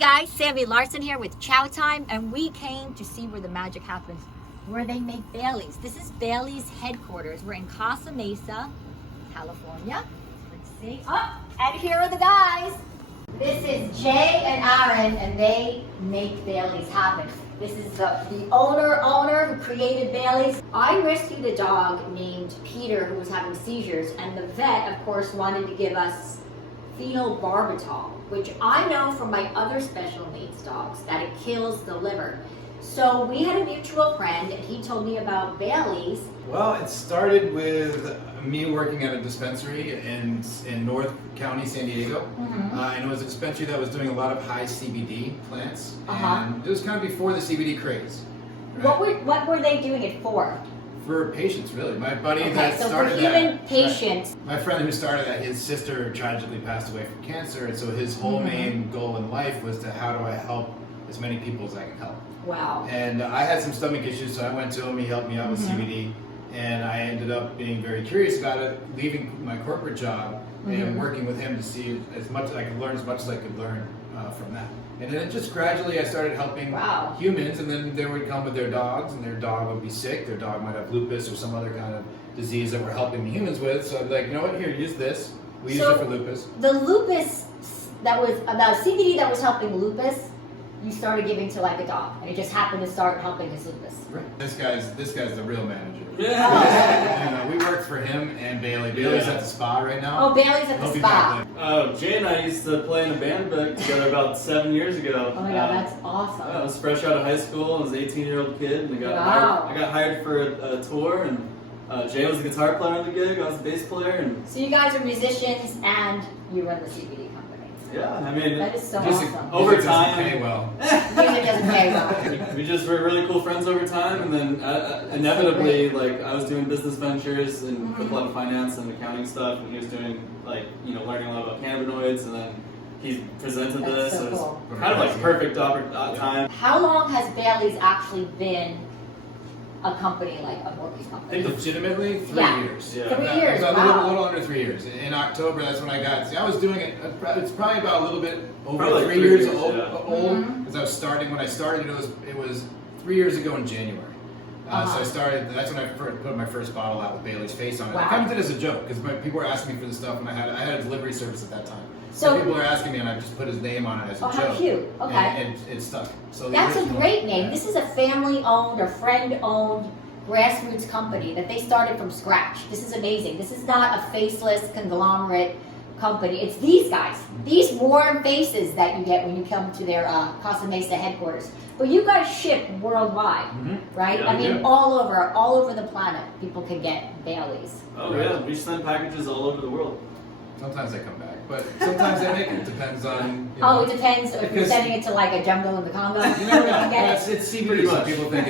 guys, Sammy Larsen here with Chow Time, and we came to see where the magic happens, where they make Baileys. This is Baileys headquarters. We're in Casa Mesa, California. Let's see. Oh, and here are the guys. This is Jay and Aaron, and they make Baileys happen. This is the owner who created Baileys. I rescued a dog named Peter who was having seizures, and the vet, of course, wanted to give us phenobarbital, which I know from my other special needs dogs that it kills the liver. So we had a mutual friend, and he told me about Baileys. Well, it started with me working at a dispensary in North County, San Diego. And it was a dispensary that was doing a lot of high CBD plants. And it was kind of before the CBD craze. Right? What were they doing it for? For patients, really. My buddy that so started for human patients. Right. My friend who started that, his sister tragically passed away from cancer, and so his whole main goal in life was to how do I help as many people as I can help. Wow. And I had some stomach issues, so I went to him. He helped me out with CBD, and I ended up being very curious about it, leaving my corporate job and working with him to see as much as I could learn, as much as I could learn from that. And then just gradually I started helping humans, and then they would come with their dogs, and their dog would be sick. Their dog might have lupus or some other kind of disease that we're helping the humans with. So I'd be like, you know what, here, use this. We use it for lupus. The lupus that was, about CBD that was helping lupus, you started giving to like a dog, and it just happened to start helping his lupus. Right. This guy's the real manager. Yeah. And we worked for him and Bailey. Bailey's at the spa right now. Oh, Bailey's at the spa. Jay and I used to play in a band back together about 7 years ago. Oh my god, that's awesome. I was fresh out of high school. I was an 18-year-old kid, and I got hired for a tour, and Jay was the guitar player on the gig. I was the bass player, and so you guys are musicians, and you run the CBD company. Yeah, I mean, that is so awesome. Over time, doesn't pay well. Music doesn't pay well. We just were really cool friends over time, and then inevitably, like, I was doing business ventures and with a lot of finance and accounting stuff, and he was doing, like, learning a lot about cannabinoids, and then he presented this. So it was cool. kind of like a perfect time. How long has Baileys actually been a company, like a mortgage company? Legitimately, 3 years. Yeah. 3 years, a little under 3 years. In October, that's when I got, I was doing it, it's probably about a little bit over 3 years old, because I was starting, when I started, it was 3 years ago in January. So I started, that's when I put my first bottle out with Bailey's face on it. I kind of did it as a joke, because people were asking me for the stuff, and I had a delivery service at that time. So people were asking me, and I just put his name on it as a joke. How cute. Okay. And it stuck. So that's a great name. This is a family-owned or friend-owned grassroots company that they started from scratch. This is amazing. This is not a faceless conglomerate company. It's these guys, these warm faces that you get when you come to their Casa Mesa headquarters. But you guys ship worldwide, right? Yeah, I mean, all over the planet, people can get Baileys. Oh yeah, we send packages all over the world. Sometimes they come back, but sometimes they make it. Depends on. It depends if you're sending it to like a jungle in the Congo. You never know. It's CBD. So people think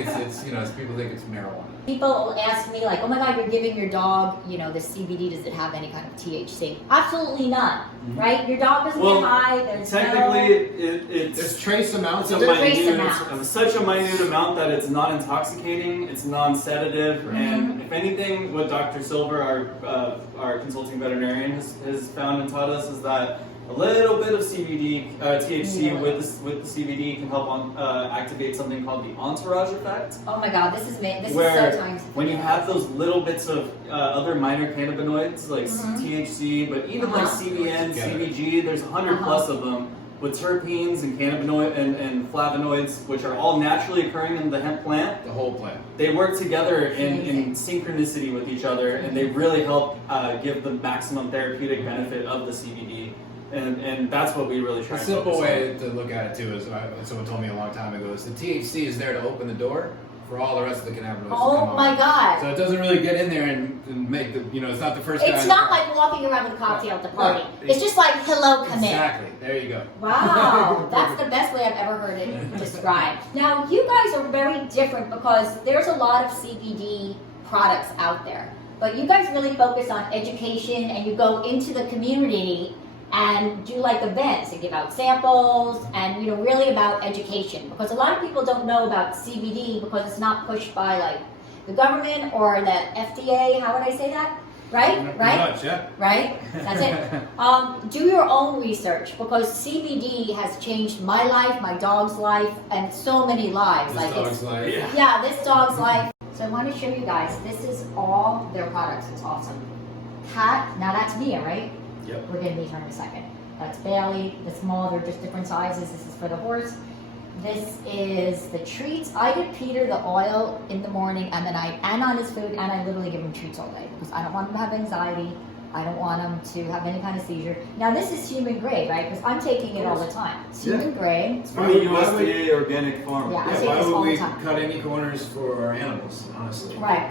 people think it's marijuana. People will ask me like, "Oh my God, you're giving your dog, the CBD. Does it have any kind of THC?" Absolutely not. Right? Your dog doesn't get high. It's there's trace amounts of such a minute amount that it's not intoxicating. It's non-sedative, and if anything, what Dr. Silver, our consulting veterinarian, has found and taught us is that a little bit of CBD, THC with the CBD can help activate something called the entourage effect. Oh my God, this is so time. When you have those little bits of other minor cannabinoids like THC, but even like CBN, CBG, there's 100 plus of them with terpenes and cannabinoid and flavonoids, which are all naturally occurring in the hemp plant. The whole plant. They work together in synchronicity with each other, and they really help give the maximum therapeutic benefit of the CBD. And that's what we really try to focus on. A simple way to look at it too is, someone told me a long time ago, is the THC is there to open the door for all the rest of the cannabinoids to come Oh my God. So it doesn't really get in there and make the, it's not the first guy. It's not like walking around with a cocktail at the party. It's just like, hello, come in. Exactly. There you go. Wow. That's the best way I've ever heard it described. Now, you guys are very different because there's a lot of CBD products out there. But you guys really focus on education, and you go into the community and do like events and give out samples and really about education, because a lot of people don't know about CBD because it's not pushed by like the government or the FDA. How would I say that? Right? Pretty Right? much, yeah. Right? That's it. Do your own research, because CBD has changed my life, my dog's life, and so many lives. This dog's life. Yeah, this dog's life. So I want to show you guys, this is all their products. It's awesome. Cat, now that's Mia, right? Yep. We're going to meet her in a second. That's Bailey, the small, they're just different sizes. This is for the horse. This is the treats. I give Peter the oil in the morning, and then and on his food, and I literally give him treats all day, because I don't want him to have anxiety. I don't want him to have any kind of seizure. Now this is human grade, right? Because I'm taking it all the time. It's human grade. It's from the USDA organic farm. Yeah, I take Why this would all we the time. cut any corners for our animals, honestly? Right.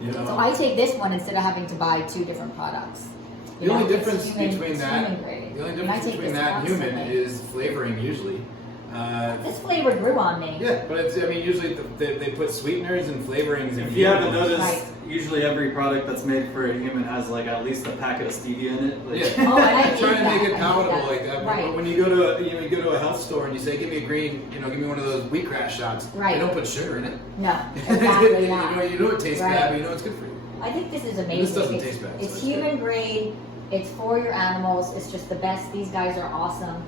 You know? So I take this one instead of having to buy 2 different products. The only difference between that, and the only I difference take between this that and human constantly. is flavoring usually. This flavor grew on me. Yeah, but it's, I mean, usually they put sweeteners and flavorings in. If you haven't noticed, Right. usually every product that's made for a human has like at least a packet of stevia in it. Like, Yeah. Oh, I I'm trying to make that. it I palatable hate like that. that. Right. When you go to you go to a health store and you say, give me a green, give me one of those wheatgrass shots. Right. They don't put sugar in it. No, exactly not. You know it tastes Right. bad, but you know it's good for you. I think this is amazing. This doesn't it's, taste bad, so It's it's human grade. It's for your animals. It's just the best. These guys are awesome.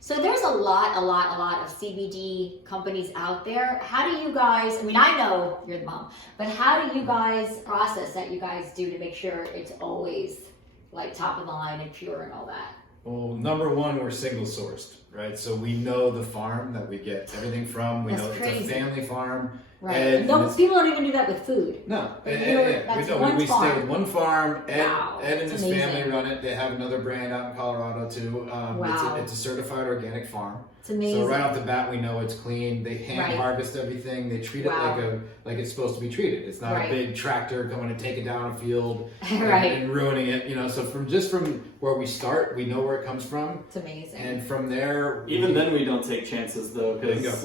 So there's a lot of CBD companies out there. How do you guys, I mean, I know you're the mom, but how do you guys process that you guys do to make sure it's always like top of the line and pure and all that? Well, number one, we're single sourced, right? So we know the farm that we get everything from. We That's know crazy. it's a family farm. Right. And No, it's- people don't even do that with food. No, But and, you're- and, that's we, one we stay farm. with one farm. Ed, Wow, Ed and that's his amazing. family run it. They have another brand out in Colorado too. Wow. It's a certified organic farm. It's amazing. So right off the bat, we know it's clean. They hand Right. harvest everything. They treat Wow. it like it's supposed to be treated. It's not Right. a big tractor coming to take it down a field Right. and ruining it. So from where we start, we know where it comes from, It's amazing. and from there, Even then, we don't take chances though, because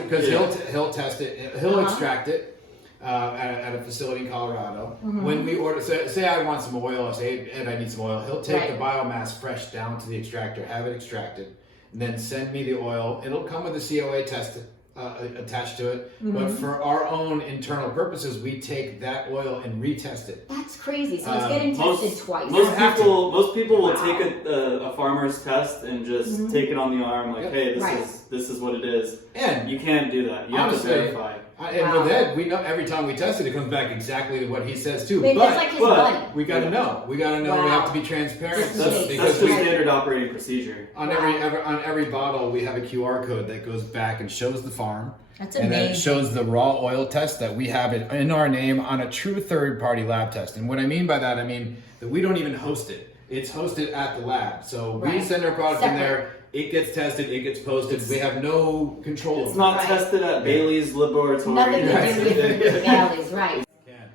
because he'll test it. He'll Uh-huh. extract it. At a facility in Colorado. Mm-hmm. When we order, say I want some oil, I say, Ed, I need some oil. He'll take Right. the biomass fresh down to the extractor, have it extracted, and then send me the oil. It'll come with a COA test attached to it. Mm-hmm. But for our own internal purposes, we take that oil and retest it. That's crazy. So it's getting tested twice. Most people will Wow. take a farmer's test and just take it on the arm, like, Yeah. hey, Right. this is what it is. And You can't do that. You have to honestly, verify. and Wow. with Ed, we know every time we test it, it comes back exactly what he says too. Maybe that's like his but- buddy. we gotta know. We gotta know. We Wow. have to be transparent. Just That's Because just we- standard operating procedure. On every bottle, we have a QR code that goes back and shows the farm. That's And then it amazing. shows the raw oil test that we have it in our name on a true third-party lab test. And what I mean by that, I mean that we don't even host it. It's hosted at the lab. So we Right. send our product in Separate. there. It gets tested. It gets posted. We have no control. It's over not Right. tested at Bailey's laboratory. Nothing to Right. do with Bailey's, right? it.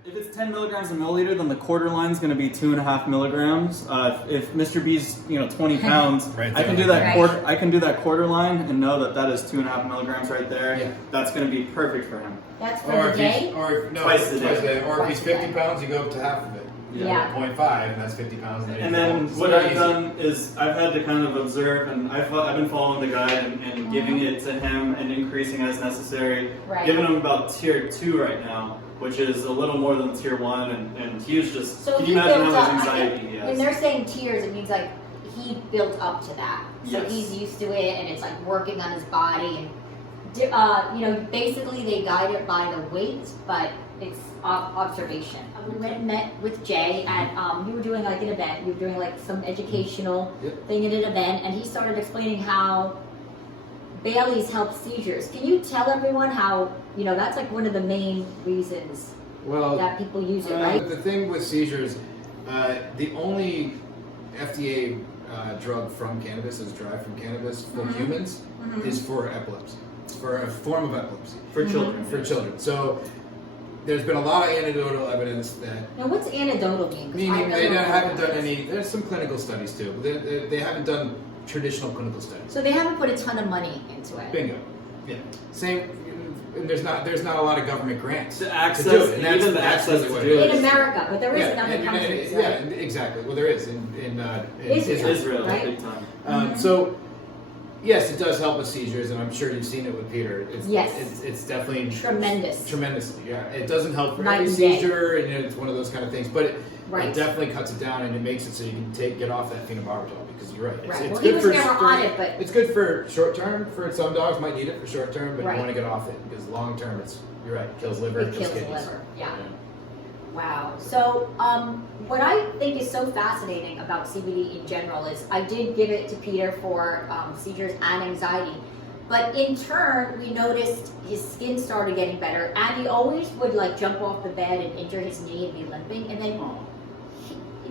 If it's 10 milligrams a milliliter, then the quarter line is going to be 2.5 milligrams. If Mr. B's 20 pounds, Right I can there. do that Right. quarter. I can do that quarter line and know that that is 2.5 milligrams right there. Yeah. That's going to be perfect for him. That's for Or the if day. he's, or if, no, Twice a day. Or if Twice he's a 50 day. pounds, you go up to half of it. Yeah. 0.5, and that's 50 pounds. And then it's what very I've easy. done is I've had to kind of observe, and I've been following the guide and giving it to him and increasing as necessary. Right. Giving him about tier 2 right now, which is a little more than tier 1, and he was just. So can he you imagine built how up. much I anxiety think he when has? they're saying tiers, it means like he built up to that. So Yes. he's used to it, and it's like working on his body. And basically they guide it by the weight, but it's observation. We went and met with Jay at you were doing like an event. You were doing like some educational Yep. thing at an event, and he started explaining how Bailey's help seizures. Can you tell everyone how that's like one of the main reasons Well, that people use it, right? The thing with seizures, the only FDA drug from cannabis is derived from cannabis for humans is for epilepsy. It's for a form of epilepsy For children. for children. So there's been a lot of anecdotal evidence that Now, what's anecdotal mean? 'Cause I meaning really they don't know haven't what done that is. any. There's some clinical studies too. But they haven't done traditional clinical studies. So they haven't put a ton of money into it. Bingo. Yeah. Same. And there's not a lot of government grants The access, to do it. And that's, even the that's access really to what do it it. In is. America, but there is in other and- countries, yeah, right? exactly. Well, there is in Israel. Israel, Right? big time. So Yes, it does help with seizures, and I'm sure you've seen it with Peter. Yes. It's definitely tremendously. Yeah, it doesn't help for every seizure, and it's one of those kind of things. But it definitely cuts it down, and it makes it so you can get off that phenobarbital, because you're right. Right. It's Well, good he was for never on it, but it's good for short term. For some dogs, might need it for short term, but Right. you want to get off it because long term, you're right. Kills liver, it kills the kidneys. liver. Yeah. Wow. So, what I think is so fascinating about CBD in general is I did give it to Peter for seizures and anxiety, but in turn, we noticed his skin started getting better, and he always would like jump off the bed and injure his knee and be limping, and then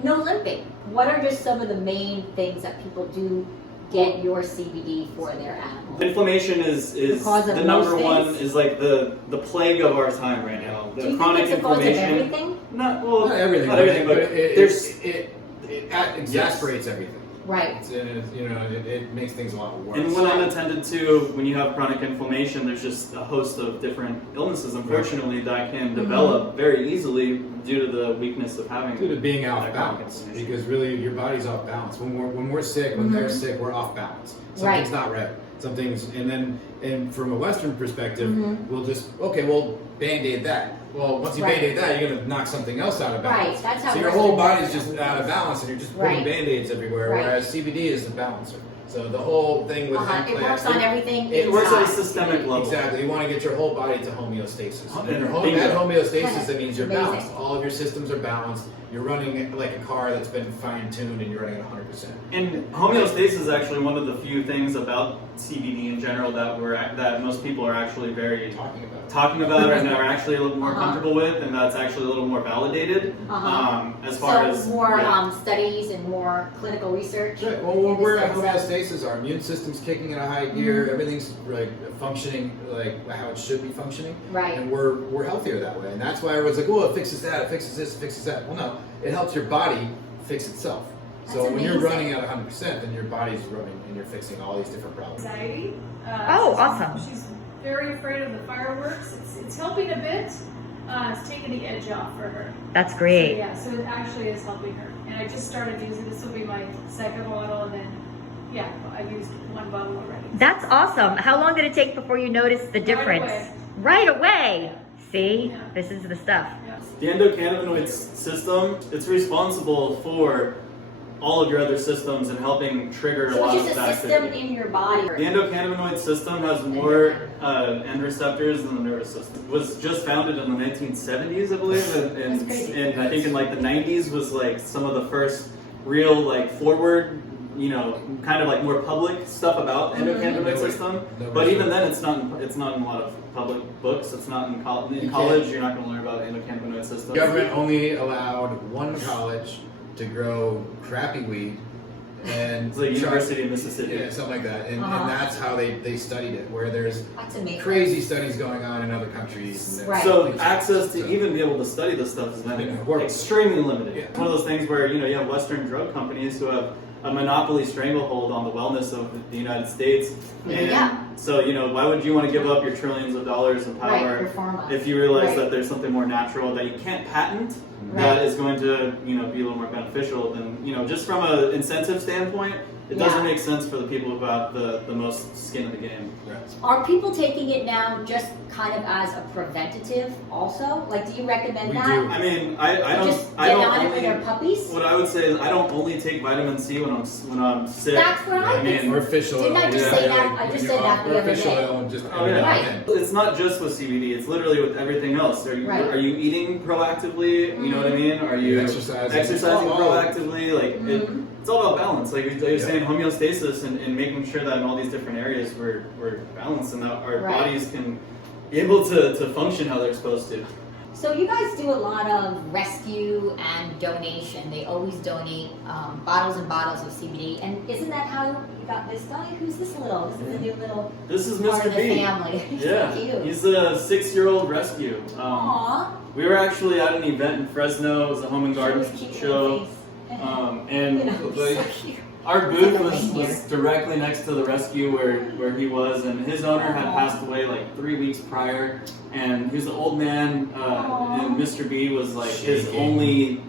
no limping. What are just some of the main things that people do get your CBD for their animals? Inflammation is the number one, is like the plague of our time right now. The Do you chronic think it's the cause of inflammation. everything? Not everything. Not everything, but it exasperates everything. Right. It makes things a lot worse. And when unattended to, when you have chronic inflammation, there's just a host of different illnesses, unfortunately, that can develop very easily due to the weakness of having. Due to being off balance, because really your body's off balance. When we're sick, when they're sick, we're off balance. Something's not right. Something's, and from a Western perspective, we'll Band-Aid that. Well, once you Band-Aid that, you're going to knock something else out of balance. Right, that's how so your whole body's just out of balance, and you're just putting Band-Aids everywhere, whereas CBD is the balancer. So the whole thing with hemp it works on everything. It works at a systemic level. Exactly. You want to get your whole body to homeostasis. And that homeostasis, that means you're balanced. All of your systems are balanced. You're running like a car that's been fine-tuned, and you're running at 100%. And homeostasis is actually one of the few things about CBD in general that most people are actually very talking about and are actually a little more comfortable with, and that's actually a little more validated as far as more studies and more clinical research. Right. Well, we're at homeostasis. Our immune system's kicking in a high gear. Everything's like functioning like how it should be functioning. Right. And we're healthier that way. And that's why everyone's like, oh, it fixes that, it fixes this, it fixes that. Well, no, it helps your body fix itself. So when you're running at 100%, then your body's running and you're fixing all these different problems. Anxiety. Awesome. She's very afraid of the fireworks. It's helping a bit. It's taking the edge off for her. That's great. So it actually is helping her. And I just started using this. Will be my second bottle, and then I've used one bottle already. That's awesome. How long did it take before you noticed the difference? Right away. See, this is the stuff. Yeah. the endocannabinoid system. It's responsible for all of your other systems and helping trigger a lot of activity. activity. It's just a system in your body. The endocannabinoid system has more end receptors than the nervous system. It was just founded in the 1970s, I believe, and I think in like the 90s was like some of the first real like forward, you know, kind of like more public stuff about the endocannabinoid system. But even then, it's not in a lot of public books. It's not in college. You're not going to learn about the endocannabinoid system. The government only allowed one college to grow crappy weed, and it's like University of Mississippi, yeah, something like that, and that's how they studied it. Where there's crazy studies going on in other countries. Right. So access to even be able to study this stuff has been extremely limited. Yeah. One of those things where you have Western drug companies who have a monopoly stranglehold on the wellness of the United States. And so, why would you want to give up your trillions of dollars of power if you realize that there's something more natural that you can't patent that is going to, be a little more beneficial than, just from an incentive standpoint, it doesn't make sense for the people who have the most skin in the game. Right. Are people taking it now just kind of as a preventative also? Like, do you recommend that? do. I mean, I don't. Just I get don't on it only, with their puppies? What I would say is I don't only take vitamin C when I'm sick. That's what I mean. Or fish oil. Didn't I just say that? I just said that the other fish day. oil and just Right. It's not just with CBD. It's literally with everything else. Are you eating proactively? You know what I mean? Are you exercising proactively? Like it's all about balance. Like you're saying, homeostasis and making sure that in all these different areas we're balanced and that our bodies can be able to function how they're supposed to. So you guys do a lot of rescue and donation. They always donate bottles and bottles of CBD. And isn't that how you got this guy? Who's this little? This is a new little This is part Mr. of the B. family. He's Yeah, so cute. he's a 6-year-old rescue. Aww. We were actually at an event in Fresno. It was a home and garden show. And so cute. our booth was directly next to the rescue where he was, and his owner had passed away like 3 weeks prior, and he was an old man, and Mr. B was like his only,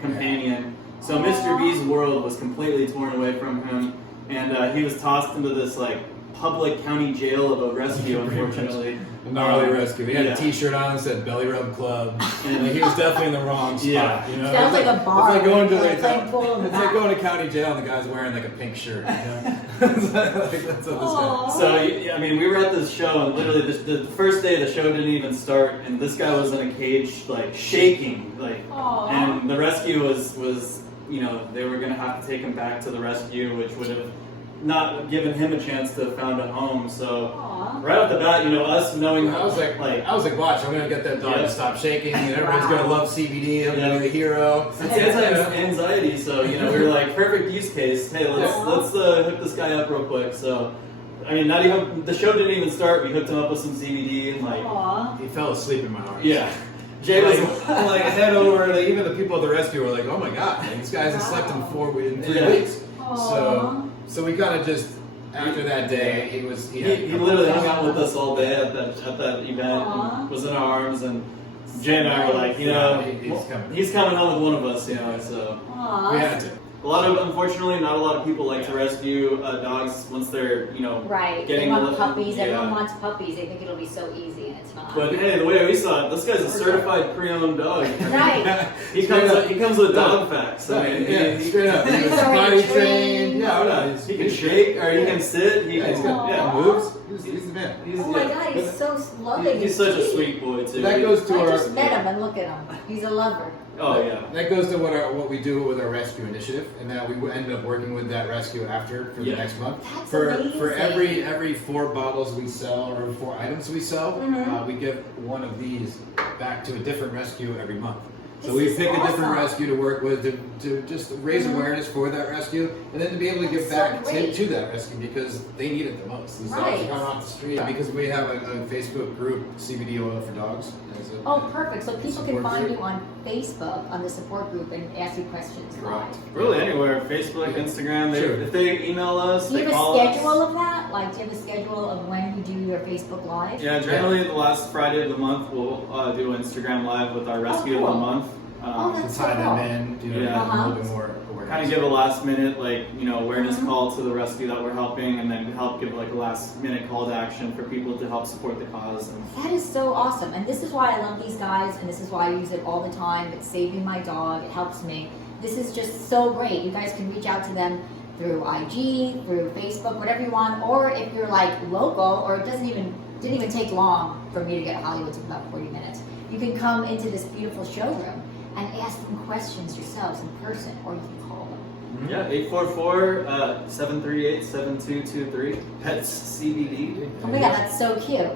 companion. So Mr. B's world was completely torn away from him, and he was tossed into this like public county jail of a rescue, unfortunately. A gnarly rescue. He had Yeah. a T-shirt on that said Belly Rub Club, and he was definitely in the wrong spot. Yeah. You know? Sounds like a bar. It's like going to Like playing pool in the it's like back. going to county jail and the guy's wearing like a pink shirt. You know? Like, that's what this guy. So, yeah, I mean, we were at this show, and literally the first day the show didn't even start, and this guy was in a cage, like, shaking, like, Aw. and the rescue was, you know, they were going to have to take him back to the rescue, which would have not given him a chance to found a home, so Aw. right off the bat, you know, us knowing, I was like, watch, I'm gonna get that dog Yeah. to stop shaking, and everybody's Wow. gonna love CBD. I'm gonna be the hero. it's anti-anxiety, so, you know, we were like, perfect use case, hey, let's hook this guy up real quick, so, I mean, not even, the show didn't even start, we hooked him up with some CBD, and like, Aw. He fell asleep in my arms. yeah. Jay was like head over. Like, even the people at the rescue were like, "Oh my god, man, these guys have slept in 3 Yeah. weeks." Aw. So we kind of just after that day, he literally hung out with us all day at that event, Aw. and was in our arms, and Jay and I were like, you know, Yeah, he's coming home with one of us, you know, so. Aw. we had to. Unfortunately, not a lot of people like to rescue dogs once they're, you know, Right. They getting want the- puppies. yeah. Everyone wants puppies. They think it'll be so easy, and it's not. But hey, the way we saw it, this guy's a certified pre-owned dog. Right. He comes with dog facts. I mean, he, straight up. He's He's already potty trained. trained. Yeah, no, he can shake or he can sit. He He's can, got yeah, moves. He's the man. He's, Oh my yeah. god, he's so loving. He's such a sweet boy too. That goes to I our. just met him and look at him. He's a lover. Oh yeah. That goes to what we do with our rescue initiative, and that we ended up working with that rescue after for Yeah. the next month. That's For amazing. every 4 bottles we sell or 4 items we sell, Mhm. we give one of these back to a different rescue every month. So This we is pick a different awesome. rescue to work with to just raise Mhm. awareness for that rescue, and then to be able to give That's so back great. to that rescue because they need it the most. These dogs Right. are coming off the street because we have a Facebook group, CBD Oil for Dogs. There's a- Oh, perfect. So people can support find group. you on Facebook on the support group and ask you questions live. Correct. Really anywhere, Facebook, Instagram. Sure. If they email us, Do you they have a call schedule us. of that? Like, do you have a schedule of when you do your Facebook Live? Yeah, generally the last Friday of the month we'll do Instagram Live with our rescue cool. of the month. Oh, that's to tie so cool. them in, you know, Yeah. a little bit more awareness. Kind of give a last minute, like, you know, awareness Mhm. call to the rescue that we're helping, and then help give like a last minute call to action for people to help support the cause. And That is so awesome. And this is why I love these guys, and this is why I use it all the time. It's saving my dog. It helps me. This is just so great. You guys can reach out to them through IG, through Facebook, whatever you want. Or if you're like local, or it didn't even take long for me to get to Hollywood, it took about 40 minutes. You can come into this beautiful showroom and ask them questions yourselves in person, or you can call them. yeah, 844-738-7223. Pets CBD. Oh my god, that's so cute.